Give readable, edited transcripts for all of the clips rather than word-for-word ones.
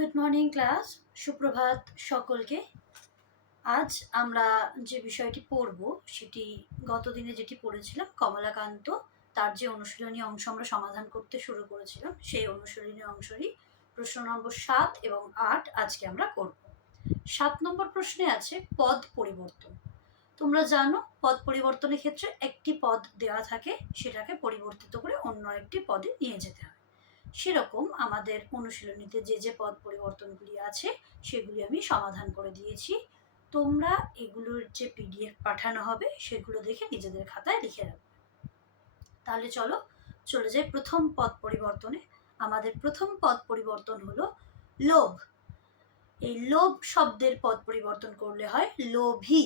Good morning class, সুপ্রভাত সকলকে। আজ আমরা যে বিষয়টি পড়ব সেটি গত দিনে যেটি পড়েছিলাম কমলাকান্ত, তার যে অনুশীলনী অংশ আমরা সমাধান করতে শুরু করেছিলাম সেই অনুশীলনী অংশরই প্রশ্ন নম্বর 7 এবং 8 আজকে আমরা করব। 7 নম্বর প্রশ্নে আছে পদ পরিবর্তন। তোমরা জানো পদ পরিবর্তনের ক্ষেত্রে একটি পদ দেওয়া থাকে, সেটাকে পরিবর্তিত করে অন্য একটি পদে নিয়ে যেতে হয়। সেরকম আমাদের অনুশীলনীতে যে যে পদ পরিবর্তনগুলি আছে সেগুলি আমি সমাধান করে দিয়েছি। তোমরা এগুলোর যে পিডিএফ পাঠানো হবে সেগুলো দেখে নিজেদের খাতায় লিখে রাখবে। তাহলে চলো চলে যাই প্রথম পদ পরিবর্তনে। আমাদের প্রথম পদ পরিবর্তন হলো লোভ। এই লোভ শব্দের পদ পরিবর্তন করলে হয় লোভী।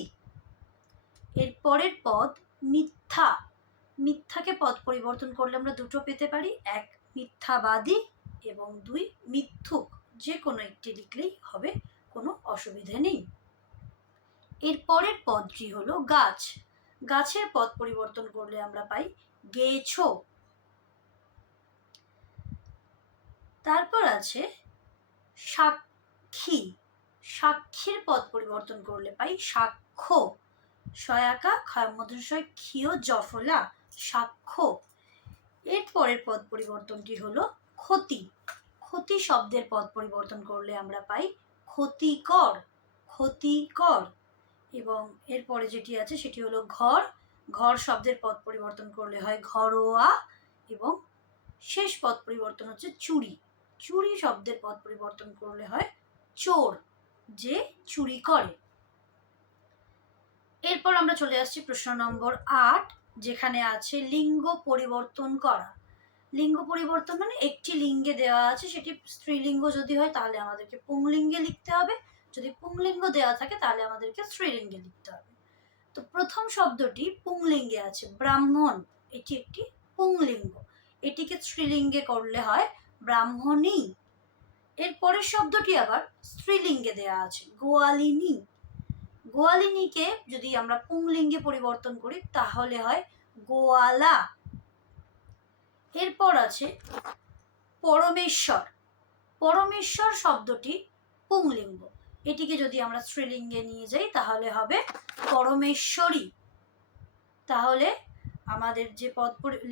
এর পরের পদ মিথ্যা। মিথ্যাকে পদ পরিবর্তন করলে আমরা দুটো পেতে পারি, এক মিথ্যাবাদী এবং দুই মিথ্যুক। যে কোনো একটি লিখলেই হবে, কোনো অসুবিধে নেই। এর পরের পদটি হলো গাছ। গাছের পদ পরিবর্তন করলে আমরা পাই গেছো। তারপর আছে সাক্ষী। সাক্ষীর পদ পরিবর্তন করলে পাই সাক্ষ্য। সয়াকা ক্ষয় মধ্যশয় ক্ষীয় জফলা, সাক্ষ্য। এর পরের পদ পরিবর্তনটি হলো ক্ষতি। ক্ষতি শব্দের পদ পরিবর্তন করলে আমরা পাই ক্ষতিকর। ক্ষতিকর। এবং এরপরে যেটি আছে সেটি হলো ঘর। ঘর শব্দের পদ পরিবর্তন করলে হয় ঘরোয়া। এবং শেষ পদ পরিবর্তন হচ্ছে চুরি। চুরি শব্দের পদ পরিবর্তন করলে হয় চোর, যে চুরি করে। এরপর আমরা চলে আসছি প্রশ্ন নম্বর 8, যেখানে আছে লিঙ্গ পরিবর্তন করা। লিঙ্গ পরিবর্তন মানে একটি লিঙ্গে দেওয়া আছে, সেটি স্ত্রীলিঙ্গ যদি হয় তাহলে আমাদেরকে পুংলিঙ্গে লিখতে হবে, যদি পুংলিঙ্গ দেওয়া থাকে তাহলে আমাদেরকে স্ত্রীলিঙ্গে লিখতে হবে। তো প্রথম শব্দটি পুংলিঙ্গে আছে, ব্রাহ্মণ। এটি একটি পুংলিঙ্গ, এটিকে স্ত্রীলিঙ্গে করলে হয় ব্রাহ্মণী। এর পরের শব্দটি আবার স্ত্রীলিঙ্গে দেওয়া আছে, গোয়ালিনী। গোয়ালিনীকে যদি আমরা পুংলিঙ্গে পরিবর্তন করি তাহলে হয় গোয়ালা। এরপর আছে পরমেশ্বর। পরমেশ্বর শব্দটি পুংলিঙ্গ, এটিকে যদি আমরা স্ত্রীলিঙ্গে নিয়ে যাই তাহলে হবে পরমেশ্বরী। তাহলে আমাদের যে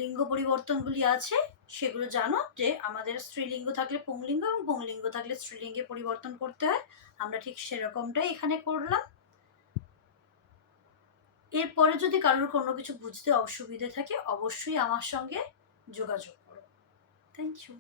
লিঙ্গ পরিবর্তনগুলি আছে সেগুলো জানো, যে আমাদের স্ত্রীলিঙ্গ থাকলে পুংলিঙ্গ এবং পুংলিঙ্গ থাকলে স্ত্রীলিঙ্গে পরিবর্তন করতে হয়। আমরা ঠিক সেরকমটাই এখানে করলাম। এরপরে যদি কারোর কোনো কিছু বুঝতে অসুবিধে থাকে অবশ্যই আমার সঙ্গে যোগাযোগ করো। Thank you.